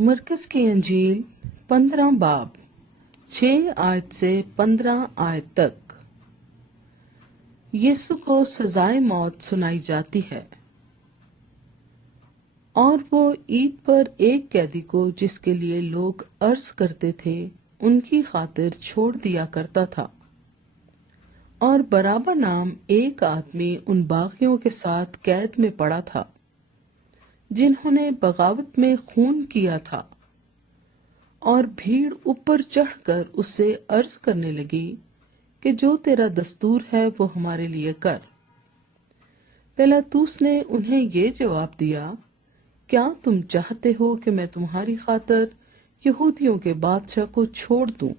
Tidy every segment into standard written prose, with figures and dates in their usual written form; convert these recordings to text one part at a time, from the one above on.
मरकज की अंजील 15 बाब 6 आयत से 15 आयत तक। यीशु को सजाए मौत सुनाई जाती है। और वो ईद पर एक कैदी को जिसके लिए लोग अर्ज करते थे उनकी खातिर छोड़ दिया करता था। और बराबा नाम एक आदमी उन बागियों के साथ कैद में पड़ा था जिन्होंने बगावत में खून किया था। और भीड़ ऊपर चढ़कर उससे अर्ज करने लगी कि जो तेरा दस्तूर है वो हमारे लिए कर। पिलातुस ने उन्हें ये जवाब दिया, क्या तुम चाहते हो कि मैं तुम्हारी खातिर यहूदियों के बादशाह को छोड़ दूं?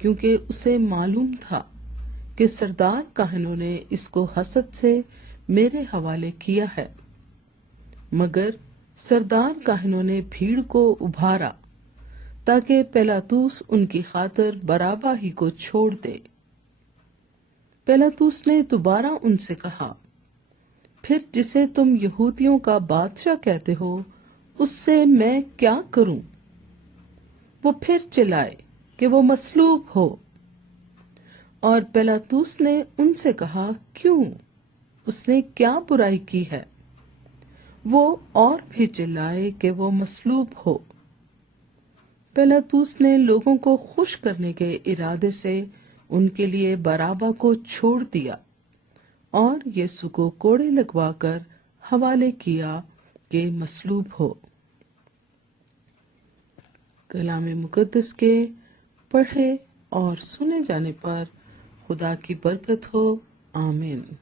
क्योंकि उसे मालूम था कि सरदार काहनों ने इसको हसद से मेरे हवाले किया है। मगर सरदार काहनों ने भीड़ को उभारा ताकि पिलातुस उनकी खातिर बराबा ही को छोड़ दे। पिलातुस ने दोबारा उनसे कहा, फिर जिसे तुम यहूदियों का बादशाह कहते हो उससे मैं क्या करूं? वो फिर चिल्लाए कि वो मसलूब हो। और पिलातुस ने उनसे कहा, क्यों? उसने क्या बुराई की है? वो और भी चिल्लाए कि वो मसलूब हो। पिलातुस ने लोगों को खुश करने के इरादे से उनके लिए बराबा को छोड़ दिया और यीशु को कोड़े लगवाकर हवाले किया कि मसलूब हो। कलाम मुकद्दस के पढ़े और सुने जाने पर खुदा की बरकत हो। आमीन।